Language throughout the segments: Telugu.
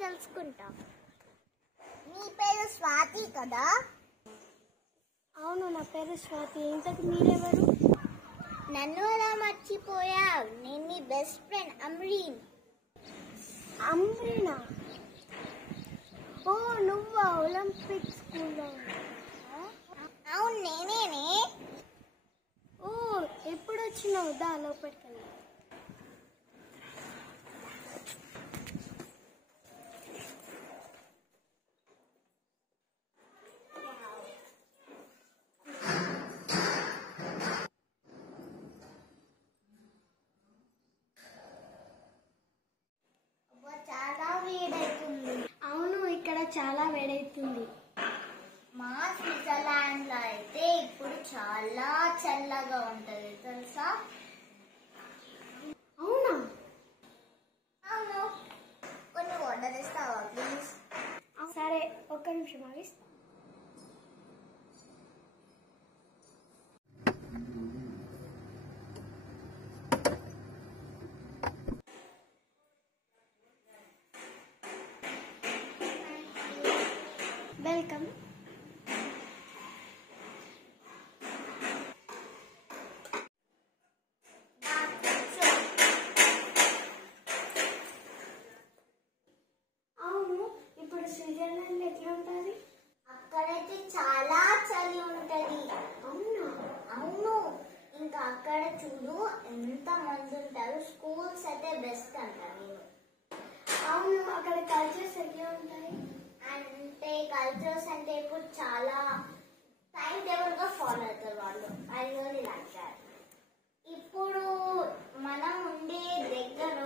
తెలుసుకుంటాం. మీ పేరు స్వాతి కదా? అవును, నా పేరు స్వాతి. ఇంతకు మీరెవరు? నన్ను ఎలా మర్చిపోయావు? నేను నీ బెస్ట్ ఫ్రెండ్ అమ్రీన్. అమ్రీనా? ఓ, నువ్వా? ఒలింపిక్ స్కూల్లో? అవును, నేనేనే. ఓ, ఎప్పుడు వచ్చినావు? దా లోపలికి వెళ్ళి. చాలా వేడవుతుంది. అవును, ఇక్కడ చాలా వేడవుతుంది. మా స్విట్జర్లాండ్ లో అయితే ఇప్పుడు చాలా చల్లగా ఉంటది తెలుసా? అవునా? అవును. కొన్ని ఆర్డర్ ఇస్తావా ప్లీజ్? సరే, ఒక్క నిమిషం ఆగి. వెల్కమ్. అవును, ఇప్పుడు స్విట్జర్లాండ్ ఎట్లా ఉంటుంది? అక్కడైతే చాలా చలి ఉంటది. అవునా? అవును. ఇంకా అక్కడ చూడు ఎంత మంది ఉంటారు. స్కూల్స్ అయితే బెస్ట్ అంట నేను. అవును, అక్కడ కల్చర్స్ ఎట్లా ఉంటాయి? అంటే కల్చర్స్ అంటే ఇప్పుడు చాలా టైం టేబుల్ గా ఫాలో అవుతారు వాళ్ళు. I really like that. ఇప్పుడు మనం ఉండే దగ్గర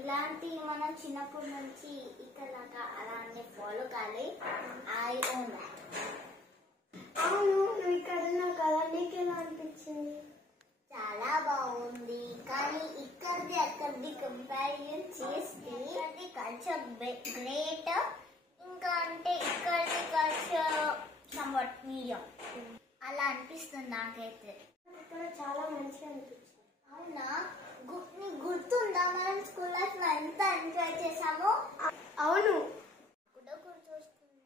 ఇలాంటి మనం చిన్నప్పటి నుంచి ఇక్కడలాగా అలాంటి follow Kali. I own that. అవును, నువ్వు ఇక్కడ ఉన్నావు కదా, నీకు ఎలా అనిపించింది? చాలా బాగుంది. కానీ ఇక్కడిది అక్కడిది కంపారిజన్ చేస్తే ఇక్కడిది కల్చర్ గ్రేట్. ఇంకా అంటే ఇక్కడిది కల్చర్ సమ్వాట్ మీడియం అలా అనిపిస్తుంది నాకైతే. ఇక్కడ చాలా మంచిగా అనిపించింది. అవునా? నీకు గుర్తుందా మనం స్కూల్ లైఫ్ లో ఎంత ఎంజాయ్ చేసామో? అవును. కూడా గుర్తొస్తుంది.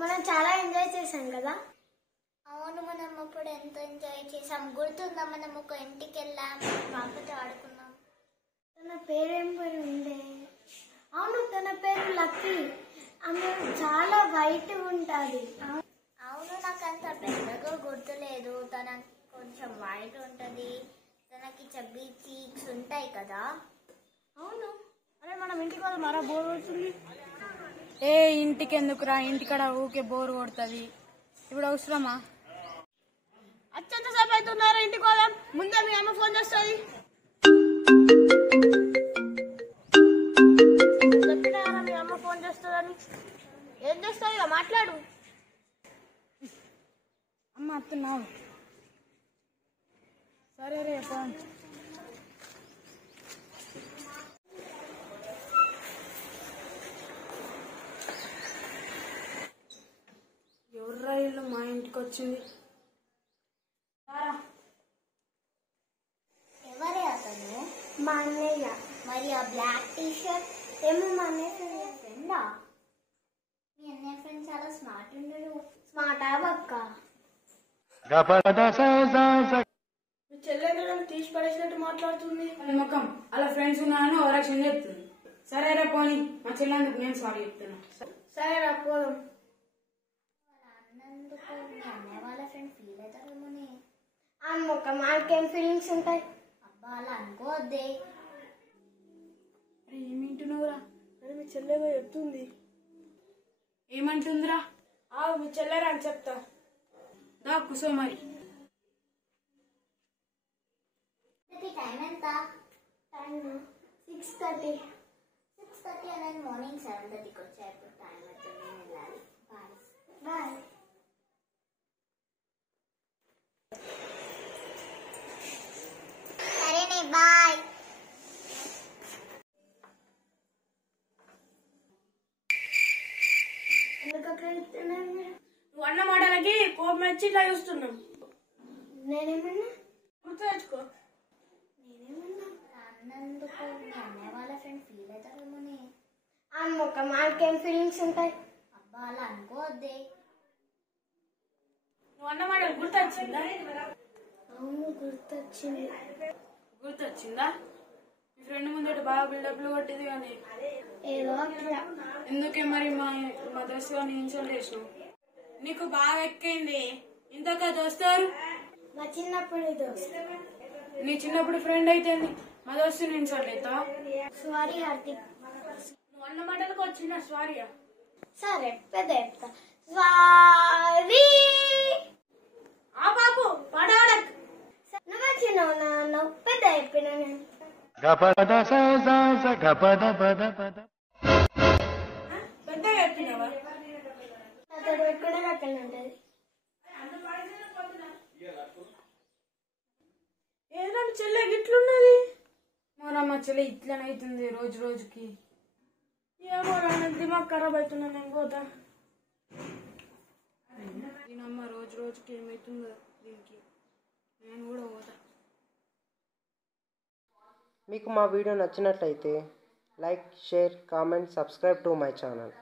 మనం చాలా ఎంజాయ్ చేసాం కదా. అవును, మనం అప్పుడు ఎంత ఎంజాయ్ చేసాం. గుర్తుందా, మనం ఒక ఇంటికి వెళ్ళాం, పాపతో ఆడుకున్నాం. తన పేరేం పేరు ఉండే? అవును, తన పేరు లక్కీ. ఆమె చాలా వైట్ ఉంటుంది. అవును, నాకు అంత పెద్దగా గుర్తులేదు. తన కొంచెం వైట్ ఉంటుంది, తనకి చబ్బీ చీక్స్ ఉంటాయి కదా. అవును. అరే మనం ఇంటికి వాళ్ళు మరో బోర్ కొడుతుంది. ఏ ఇంటికి ఎందుకురా, ఇంటికాడ ఊకే బోర్ కొడుతుంది. ఇప్పుడు అవసరమా? అత్యంత సేపు అవుతున్నారు, ఇంటికి పోదాం. ముందే మీ అమ్మ ఫోన్ చేస్తుంది. చెప్పినారా మీ అమ్మ ఫోన్ చేస్తుందని? ఏం చేస్తావు, ఇక మాట్లాడు. అమ్మ అత్తున్నావు. సరే రే ఫోన్. ఎవర్రా ఇల్లు మా ఇంటికి వచ్చింది? ఎవరే అతను? మా అన్నయ్య. మరి ఆ బ్లాక్ టీ షర్ట్ ఏమో మా అన్నయ్య ఫ్రెండా? మీ అన్నయ్య ఫ్రెండ్ చాలా స్మార్ట్ ఉండడు. స్మార్ట్ బక్క. మీ చెల్లెలు తీసి పడేసినట్టు మాట్లాడుతుంది. ముఖం అలా ఫ్రెండ్స్ ఉన్నాయని ఓరక్షణ చెప్తుంది. సరేరా పోనీ, మా చెల్లెందుకు నేను సారీ చెప్తున్నా. సరేరా పోదాం. అన్నందుకు మీ అన్నయ్య వాళ్ళ ఫ్రెండ్ ఫీల్ అవుతారేమోనే. ఆ ముఖం మనకేం ఫీలింగ్స్ ఉంటాయి? అబ్బా, అలా అనుకోవద్దే. అరే ఏమింటున్నావురా? అని మీ చెల్లెగా చెప్తుంది. ఏమంటుందిరా? మీ చెల్లెరా అని చెప్తా. దా కుసో మరి. టైం ఎంత? టైం 6:30. 6:30 అనేది మార్నింగ్ 7:30కి వచ్చాయి. ఇప్పుడు టైం అవుతుంది, నేను వెళ్ళాలి. బాయ్. బాయ్. సరేనే, బాయ్. ఎందుకు అక్కడ వెళ్తున్నాను? నువ్వు అన్న మాటలకి కోపం వచ్చి ఇట్లా చూస్తున్నాం. నేనేమన్నా? గుర్తు తెచ్చుకో. నేనేమన్నా? అన్నందుకు మీ అన్నయ్య వాళ్ళ ఫ్రెండ్ ఫీల్ అవుతారేమోనే. ఆ ముఖం మనకేం ఫీలింగ్స్ ఉంటాయి? అబ్బా, అలా అనుకోవద్దే. నువ్వు అన్న మాటలు గుర్తొచ్చిందా? అవును, గుర్తొచ్చింది. గుర్తొచ్చిందా? మీ ఫ్రెండ్ ముందట బాగా బిల్డప్లు కొట్టింది కానీ ఏదో అట్లా. ఎందుకే మరి మా దోస్తు కానీ ఇన్సల్ట్ చేసినావు? నీకు బాగా ఎక్కింది. ఇంతకా దోస్తారు మా చిన్నప్పుడు దోస్తు. నీ చిన్నప్పుడు ఫ్రెండ్ అయితే మా దోస్తుని ఇన్సల్ట్ అవుతావా? సారీ హార్దిక్. నువ్వు అన్న మాటలకు వచ్చిన సారీయా? సరే, పెద్ద చెప్తా. సారీ. ఆ బాబు పడవడక్. నువ్వే చిన్నవు నాన్న, పెద్ద చెప్పిన నేను. పెద్దగా చెప్పినావా? నాతో పెట్టుకుంటే అక్కడ ఉంటుంది. ఏదో చెల్లె ఇట్లున్నది. మరా మా చెల్లె ఇట్లనైతుంది రోజు రోజుకి. ఏమో దిమాగ్ ఖరాబ్ అవుతున్నా. నేను పోతా. దీనమ్మ రోజు రోజుకి ఏమవుతుందో దీనికి. నేను కూడా పోతా. మీకు మా వీడియో నచ్చినట్లయితే like, share, comment, subscribe to my channel.